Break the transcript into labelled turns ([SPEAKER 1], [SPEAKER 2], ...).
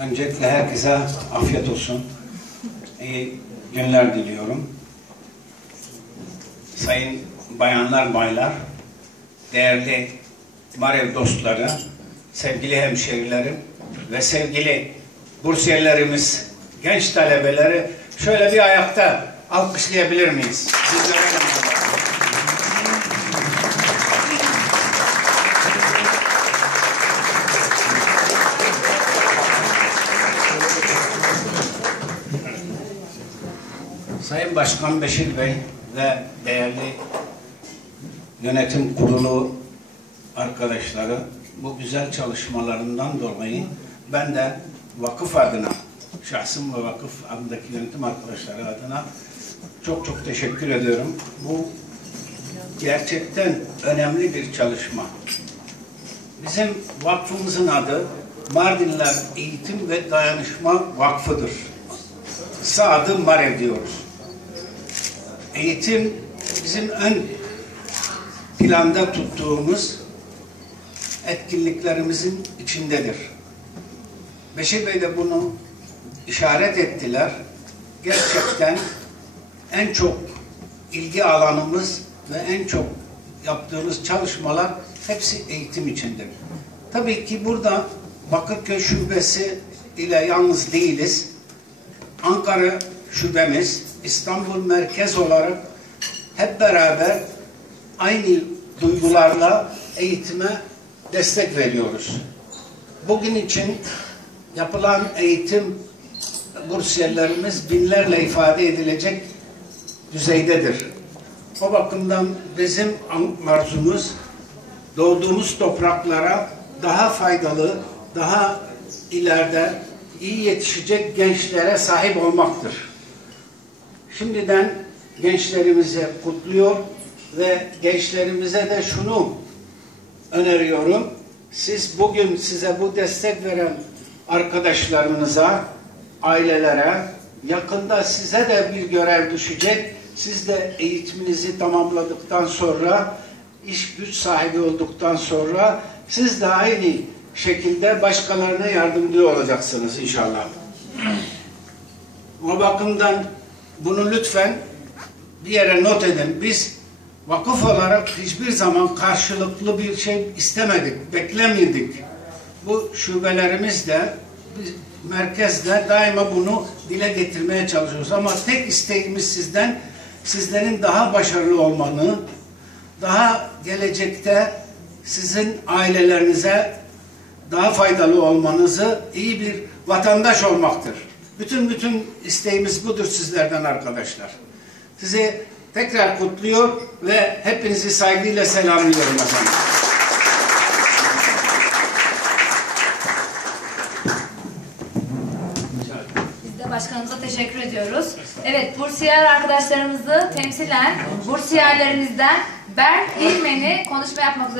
[SPEAKER 1] Öncelikle herkese afiyet olsun. İyi günler diliyorum. Sayın bayanlar, baylar, değerli Marev dostları, sevgili hemşehrilerim ve sevgili bursiyerlerimiz, genç talebeleri şöyle bir ayakta alkışlayabilir miyiz? Biz Sayın Başkan Beşir Bey ve değerli yönetim kurulu arkadaşları bu güzel çalışmalarından dolayı ben de vakıf adına, şahsım ve vakıf adındaki yönetim arkadaşları adına çok çok teşekkür ediyorum. Bu gerçekten önemli bir çalışma. Bizim vakfımızın adı Mardinler Eğitim ve Dayanışma Vakfı'dır. Kısa adı MAREV diyoruz. Eğitim bizim ön planda tuttuğumuz etkinliklerimizin içindedir. Beşir Bey de bunu işaret ettiler. Gerçekten en çok ilgi alanımız ve en çok yaptığımız çalışmalar hepsi eğitim içindir. Tabii ki burada Bakırköy Şubesi ile yalnız değiliz. Ankara şubemiz, İstanbul merkez olarak hep beraber aynı duygularla eğitime destek veriyoruz. Bugün için yapılan eğitim bursiyerlerimiz binlerle ifade edilecek düzeydedir. O bakımdan bizim arzumuz doğduğumuz topraklara daha faydalı, daha ileride iyi yetişecek gençlere sahip olmaktır. Şimdiden gençlerimize kutluyor ve gençlerimize de şunu öneriyorum. Siz bugün size bu destek veren arkadaşlarınıza, ailelere, yakında size de bir görev düşecek. Siz de eğitiminizi tamamladıktan sonra, iş güç sahibi olduktan sonra siz de aynı şekilde başkalarına yardımcı olacaksınız inşallah. O bakımdan bunu lütfen bir yere not edin. Biz vakıf olarak hiçbir zaman karşılıklı bir şey istemedik, beklemedik. Bu şubelerimiz de biz merkezde daima bunu dile getirmeye çalışıyoruz. Ama tek isteğimiz sizden, sizlerin daha başarılı olmanı, daha gelecekte sizin ailelerinize daha faydalı olmanızı, iyi bir vatandaş olmaktır. Bütün bütün isteğimiz budur sizlerden arkadaşlar. Sizi tekrar kutluyor ve hepinizi saygıyla selamlıyorum efendim.
[SPEAKER 2] Başkanımıza teşekkür ediyoruz. Evet, bursiyer arkadaşlarımızı temsilen bursiyerlerimizden Berk İlmen'i konuşma yapmak üzere